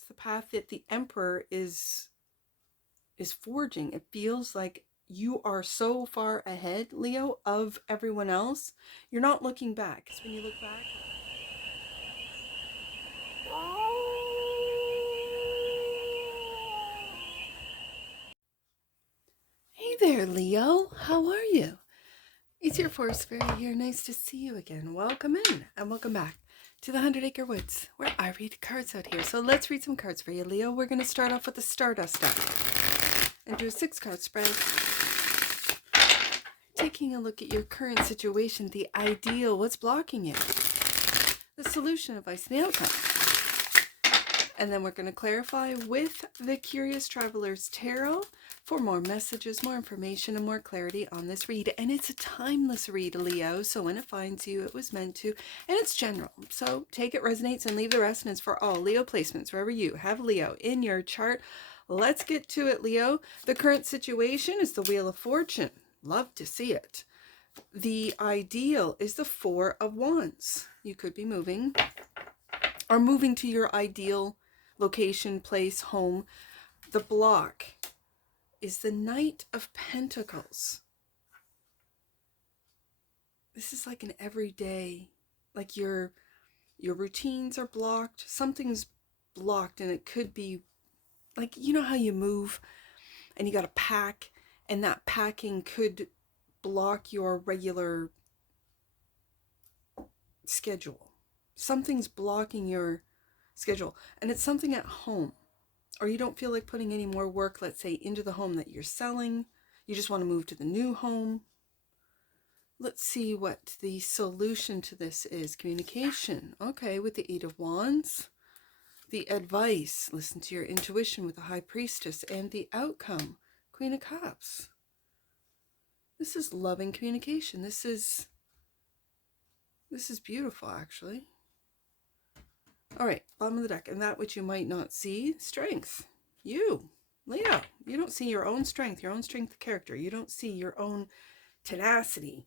That's the path that the Emperor is forging. It feels like you are so far ahead, Leo, of everyone else. You're not looking back. Because when you look back... Hey there, Leo. How are you? It's your Forest Fairy here. Nice to see you again. Welcome in and welcome back to the 100-Acre Woods, where I read cards out here. So let's read some cards for you, Leo. We're going to start off with the Stardust deck and do a 6-card spread. Taking a look at your current situation, the ideal, what's blocking you, the solution, advice, and the outcome. And then we're going to clarify with the Curious Traveler's Tarot for more messages, more information, and more clarity on this read. And it's a timeless read, Leo, so when it finds you, it was meant to, and it's general. So take it, resonates, and leave the rest, and it's for all Leo placements, wherever you have Leo in your chart. Let's get to it, Leo. The current situation is the Wheel of Fortune. Love to see it. The ideal is the Four of Wands. You could be moving, or moving to your ideal location, place, home. The block is the Knight of Pentacles. This is like an everyday, like your routines are blocked, something's blocked, and it could be like, you know how you move and you got to pack, and that packing could block your regular schedule. Something's blocking your schedule, and it's something at home, or you don't feel like putting any more work, let's say, into the home that you're selling. You just want to move to the new home. Let's see what the solution to this is. Communication. Okay, with the Eight of Wands. The advice. Listen to your intuition with the High Priestess. And the outcome. Queen of Cups. This is loving communication. This is beautiful, actually. All right, bottom of the deck. And that which you might not see, strength. You, Leo, you don't see your own strength of character. You don't see your own tenacity,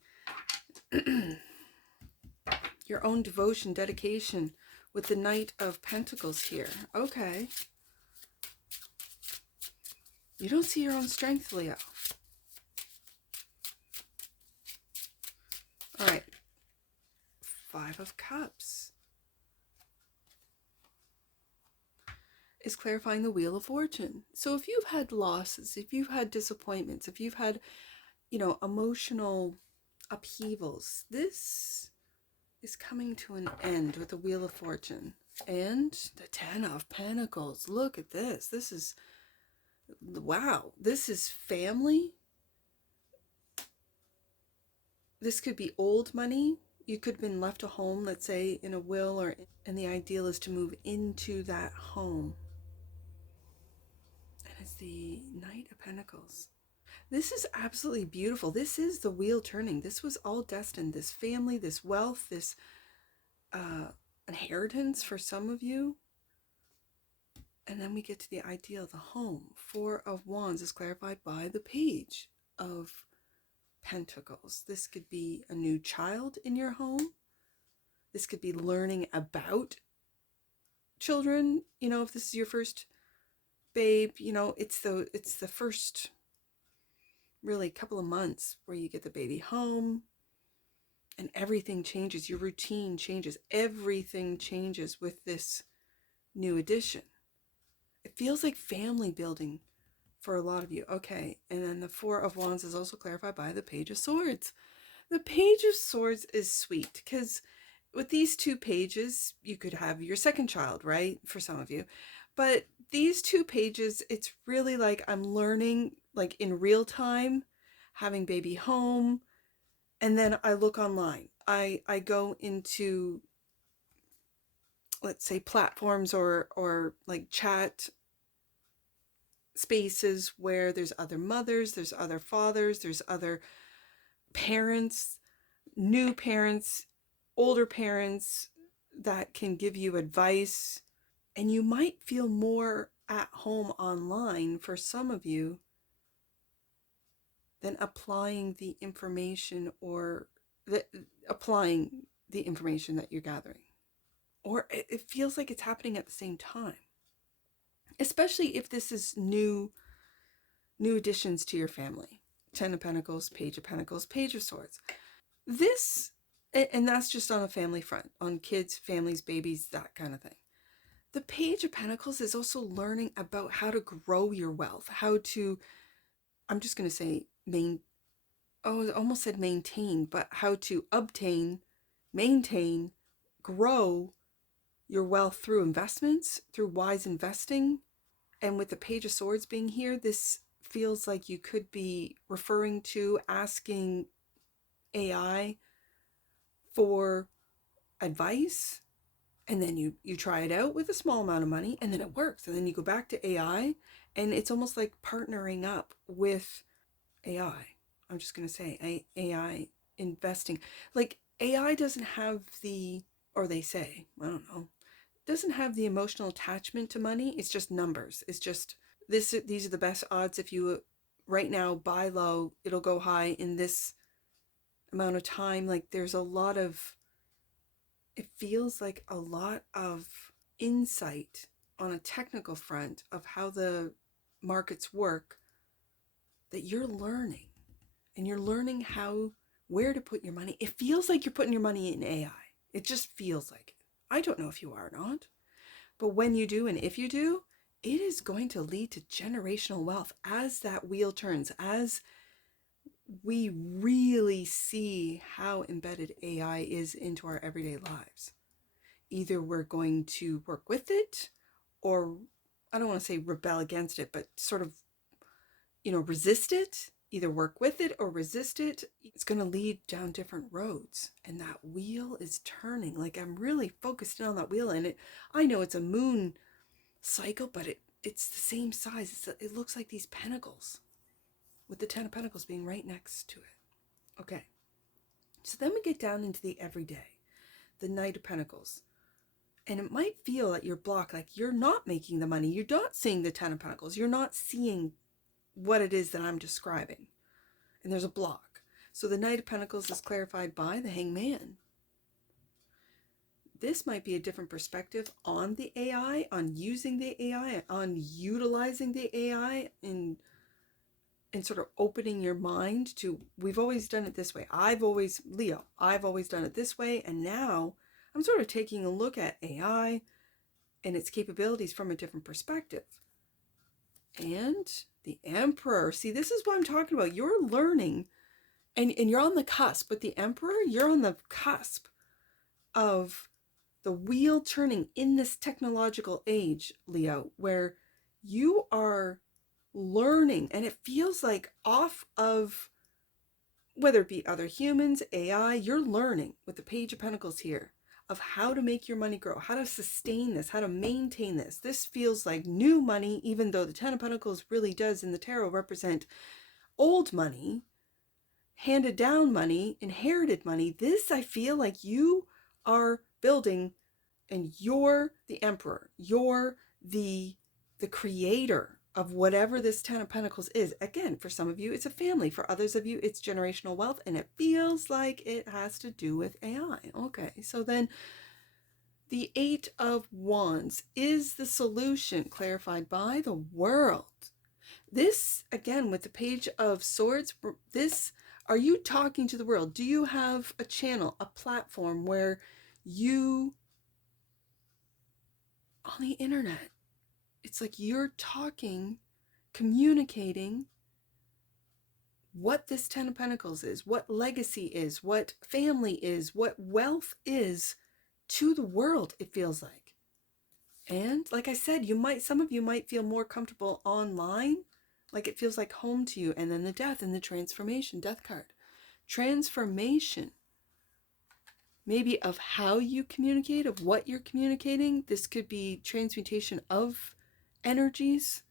your own devotion, dedication with the Knight of Pentacles here. Okay. You don't see your own strength, Leo. All right. Five of Cups is clarifying the Wheel of Fortune. So if you've had losses, if you've had disappointments, if you've had, emotional upheavals, this is coming to an end with the Wheel of Fortune. And the Ten of Pentacles. Look at this. This is, wow. This is family. This could be old money. You could have been left a home, let's say, in a will, and the ideal is to move into that home. And it's the Knight of Pentacles. This is absolutely beautiful. This is the wheel turning. This was all destined. This family, this wealth, this inheritance for some of you. And then we get to the ideal, the home. Four of Wands is clarified by the Page of Pentacles. This could be a new child in your home. This could be learning about children. If this is your first babe, it's the first really couple of months where you get the baby home and everything changes. Your routine changes. Everything changes with this new addition. It feels like family building for a lot of you. Okay, and then the Four of Wands is also clarified by the Page of Swords. The Page of Swords is sweet because with these two pages, you could have your second child, right? For some of you. But these two pages, it's really like I'm learning, like in real time, having baby home. And then I look online. I go into, let's say, platforms or like chat spaces where there's other mothers, there's other fathers, there's other parents, new parents, older parents that can give you advice. And you might feel more at home online for some of you than applying the information applying the information that you're gathering. Or it feels like it's happening at the same time. especially if this is new additions to your family. 10 of Pentacles, Page of Pentacles, Page of Swords. This, and that's just on a family front, on kids, families, babies, that kind of thing. The Page of Pentacles is also learning about how to grow your wealth, how to, I'm just going to say, I almost said maintain, but how to obtain, maintain, grow your wealth through investments, through wise investing. And with the Page of Swords being here, this feels like you could be referring to asking AI for advice, and then you try it out with a small amount of money, and then it works, and then you go back to AI, and it's almost like partnering up with AI. I'm just going to say AI investing. Like AI doesn't have the, or they say, I don't know, doesn't have the emotional attachment to money. It's just numbers. It's just these are the best odds. If you right now buy low, it'll go high in this amount of time. Like there's a lot of, it feels like a lot of insight on a technical front of how the markets work that you're learning, and you're learning how, where to put your money. It feels like you're putting your money in AI. It just feels like it. I don't know if you are or not, but when you do, and if you do, it is going to lead to generational wealth as that wheel turns, as we really see how embedded AI is into our everyday lives. Either we're going to work with it, or I don't want to say rebel against it, but sort of, resist it. Either work with it or resist it. It's going to lead down different roads, and that wheel is turning. Like I'm really focused in on that wheel, and I know it's a moon cycle, but it's the same size. It looks like these pentacles, with the 10 of Pentacles being right next to it. Okay, so then we get down into the everyday, the Knight of Pentacles. And it might feel that you're blocked, like you're not making the money. You're not seeing the 10 of Pentacles. You're not seeing what it is that I'm describing. And there's a block. So the Knight of Pentacles is clarified by the Hangman. This might be a different perspective on the AI, on using the AI, on utilizing the AI in sort of opening your mind to, we've always done it this way. I've always done it this way. And now I'm sort of taking a look at AI and its capabilities from a different perspective. And the Emperor. See, this is what I'm talking about. You're learning, and you're on the cusp. But the Emperor, you're on the cusp of the wheel turning in this technological age, Leo, where you are learning, and it feels like off of, whether it be other humans, AI, you're learning with the Page of Pentacles here of how to make your money grow, how to sustain this, how to maintain this. This feels like new money, even though the 10 of Pentacles really does in the tarot represent old money, handed down money, inherited money. This, I feel like you are building, and you're the Emperor. You're the creator of whatever this 10 of Pentacles is. Again, for some of you, it's a family. For others of you, it's generational wealth. And it feels like it has to do with AI. Okay, so then the 8 of Wands is the solution, clarified by the World. This, again, with the Page of Swords, this, are you talking to the world? Do you have a channel, a platform where you, on the internet, it's like you're talking, communicating what this 10 of Pentacles is, what legacy is, what family is, what wealth is to the world, it feels like. And like I said, some of you might feel more comfortable online, like it feels like home to you. And then the Death and the Transformation, Death card. Transformation, maybe of how you communicate, of what you're communicating. This could be transmutation of energies.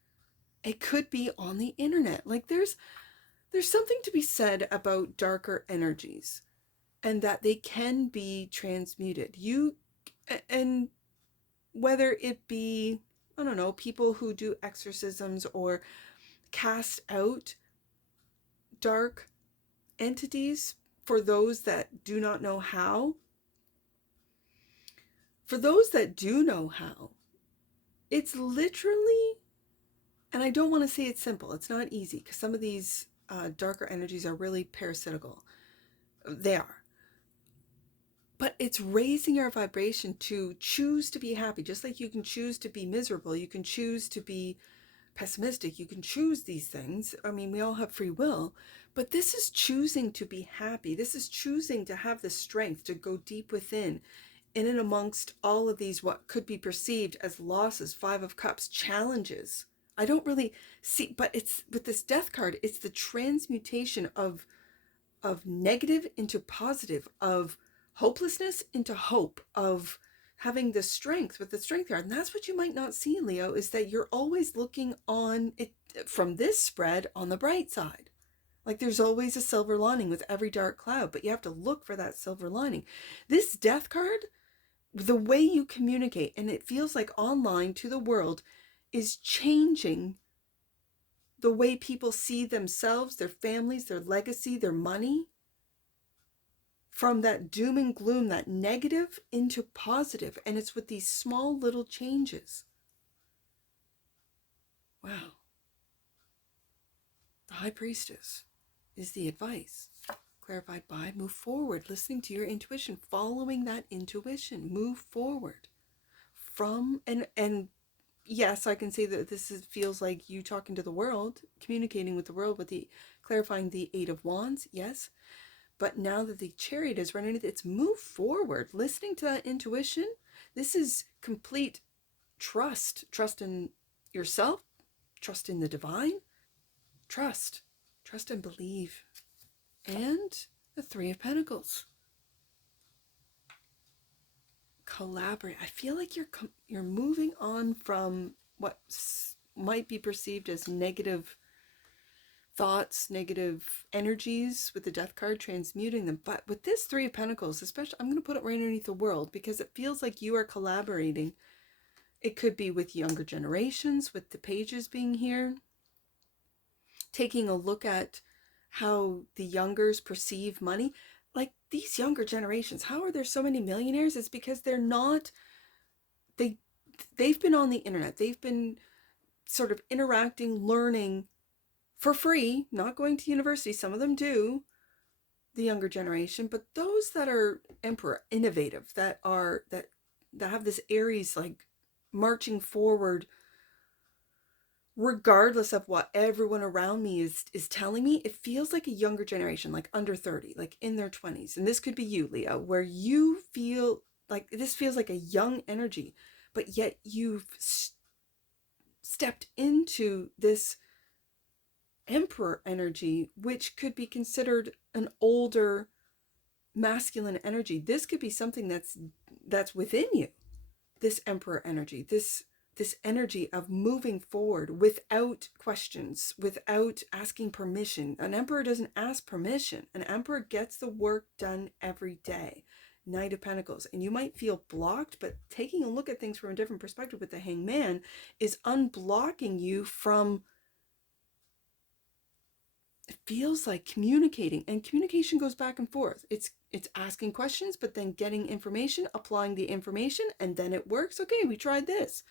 It could be on the internet. Like there's something to be said about darker energies, and that they can be transmuted. And whether it be, I don't know, people who do exorcisms or cast out dark entities, for those that do not know how. For those that do know how, It's literally, and I don't want to say it's simple. It's not easy because some of these darker energies are really parasitical. They are. But it's raising our vibration to choose to be happy. Just like you can choose to be miserable, you can choose to be pessimistic, you can choose these things. I mean, we all have free will, but this is choosing to be happy. This is choosing to have the strength to go deep within, in and amongst all of these, what could be perceived as losses, Five of Cups, challenges. I don't really see, but it's with this Death card, it's the transmutation of negative into positive, of hopelessness into hope, of having the strength with the strength card. And that's what you might not see, Leo, is that you're always looking on it from this spread on the bright side. Like there's always a silver lining with every dark cloud, but you have to look for that silver lining. This Death card, the way you communicate, and it feels like online to the world, is changing the way people see themselves, their families, their legacy, their money, from that doom and gloom, that negative, into positive. And it's with these small little changes. Wow. The High Priestess is the advice. Clarified by move forward, listening to your intuition, following that intuition, move forward from, and yes, I can say that feels like you talking to the world, communicating with the world, with the clarifying the Eight of Wands, yes. But now that the Chariot is running, it's move forward, listening to that intuition. This is complete trust in yourself, trust in the divine, trust and believe. And the Three of Pentacles. Collaborate. I feel like you're moving on from what might be perceived as negative thoughts, negative energies with the Death card, transmuting them. But with this Three of Pentacles, especially, I'm going to put it right underneath the world because it feels like you are collaborating. It could be with younger generations, with the pages being here, taking a look at how the youngers perceive money. Like these younger generations, how are there so many millionaires? It's because they're not, they've been on the internet. They've been sort of interacting, learning for free, not going to university. Some of them do, the younger generation, but those that are emperor innovative, that have this Aries, like marching forward regardless of what everyone around me is telling me, it feels like a younger generation, like under 30, like in their 20s. And this could be you, Leo, where you feel like this feels like a young energy, but yet you've stepped into this Emperor energy, which could be considered an older masculine energy. This could be something that's within you, this Emperor energy, this energy of moving forward without questions, without asking permission. An Emperor doesn't ask permission. An Emperor gets the work done every day. Knight of Pentacles. And you might feel blocked, but taking a look at things from a different perspective with the Hangman is unblocking you from, it feels like communicating, and communication goes back and forth. It's asking questions, but then getting information, applying the information, and then it works. Okay, we tried this.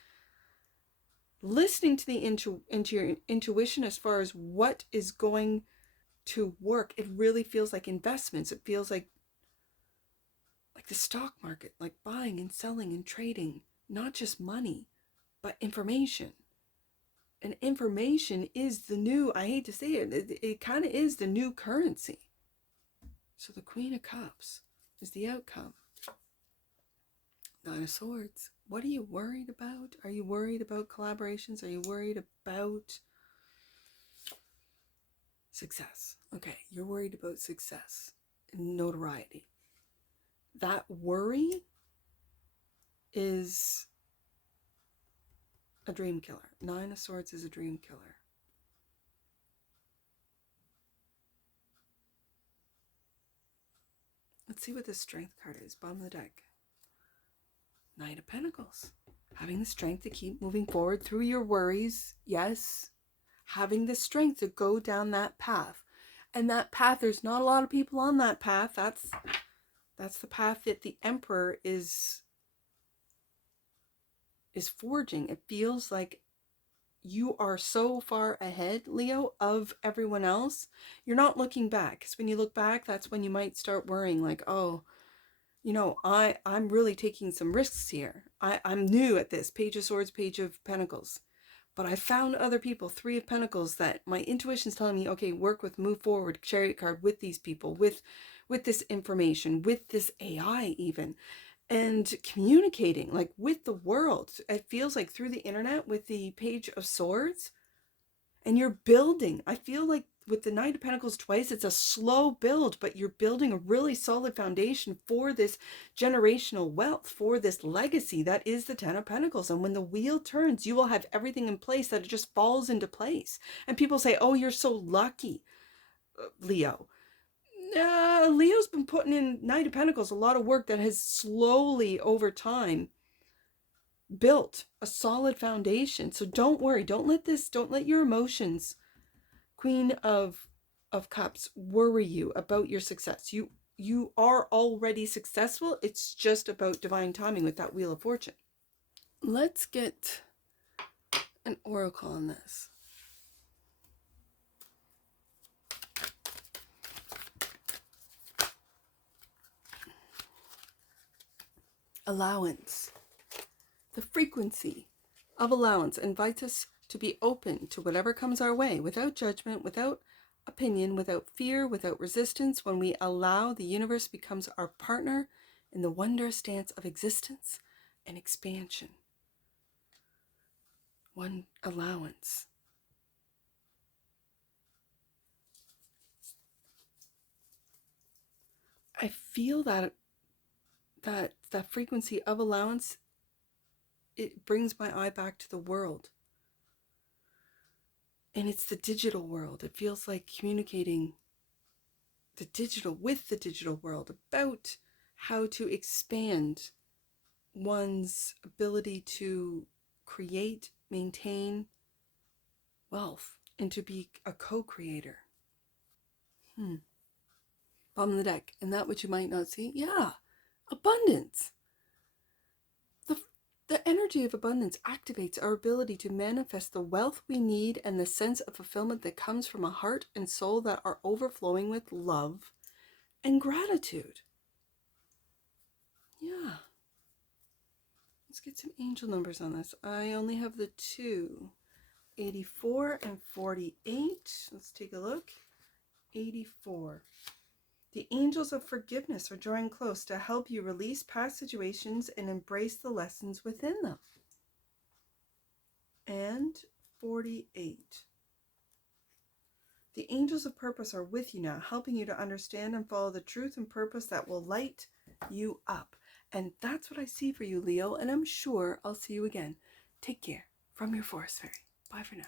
Listening to the into your intuition as far as what is going to work. It really feels like investments. It feels like the stock market, like buying and selling and trading, not just money, but information. And information is the new, I hate to say it, it kind of is the new currency. So the Queen of Cups is the outcome. Nine of Swords. What are you worried about? Are you worried about collaborations? Are you worried about success? Okay, you're worried about success and notoriety. That worry is a dream killer. Nine of Swords is a dream killer. Let's see what the Strength card is. Bottom of the deck. Knight of Pentacles. Having the strength to keep moving forward through your worries. Yes. Having the strength to go down that path. And that path, there's not a lot of people on that path. That's the path that the Emperor is is forging. It feels like you are so far ahead, Leo, of everyone else. You're not looking back, because when you look back, that's when you might start worrying, like, oh, you know, I'm really taking some risks here. I'm new at this. Page of Swords, Page of Pentacles. But I found other people, Three of Pentacles, that my intuition's telling me, okay, work with, move forward, Chariot card, with these people, with this information, with this AI even, and communicating, like, with the world. It feels like through the internet with the Page of Swords, and you're building. I feel like with the Knight of Pentacles twice, it's a slow build, but you're building a really solid foundation for this generational wealth, for this legacy that is the Ten of Pentacles. And when the wheel turns, you will have everything in place that it just falls into place. And people say, oh, you're so lucky, Leo. Leo's been putting in Knight of Pentacles a lot of work that has slowly over time built a solid foundation. So don't worry. Don't let your emotions, Queen of Cups, worry you about your success. You are already successful. It's just about divine timing with that Wheel of Fortune. Let's get an oracle on this. Allowance. The frequency of allowance invites us to be open to whatever comes our way, without judgment, without opinion, without fear, without resistance. When we allow, the universe becomes our partner in the wondrous dance of existence and expansion. One allowance. I feel that frequency of allowance, it brings my eye back to the world. And it's the digital world. It feels like communicating with the digital world about how to expand one's ability to create, maintain wealth, and to be a co-creator. Bottom of the deck. And that which you might not see? Yeah. Abundance. The energy of abundance activates our ability to manifest the wealth we need and the sense of fulfillment that comes from a heart and soul that are overflowing with love and gratitude. Yeah. Let's get some angel numbers on this. I only have the 2. 84 and 48. Let's take a look. 84. The angels of forgiveness are drawing close to help you release past situations and embrace the lessons within them. And 48. The angels of purpose are with you now, helping you to understand and follow the truth and purpose that will light you up. And that's what I see for you, Leo, and I'm sure I'll see you again. Take care. From your Forest Fairy. Bye for now.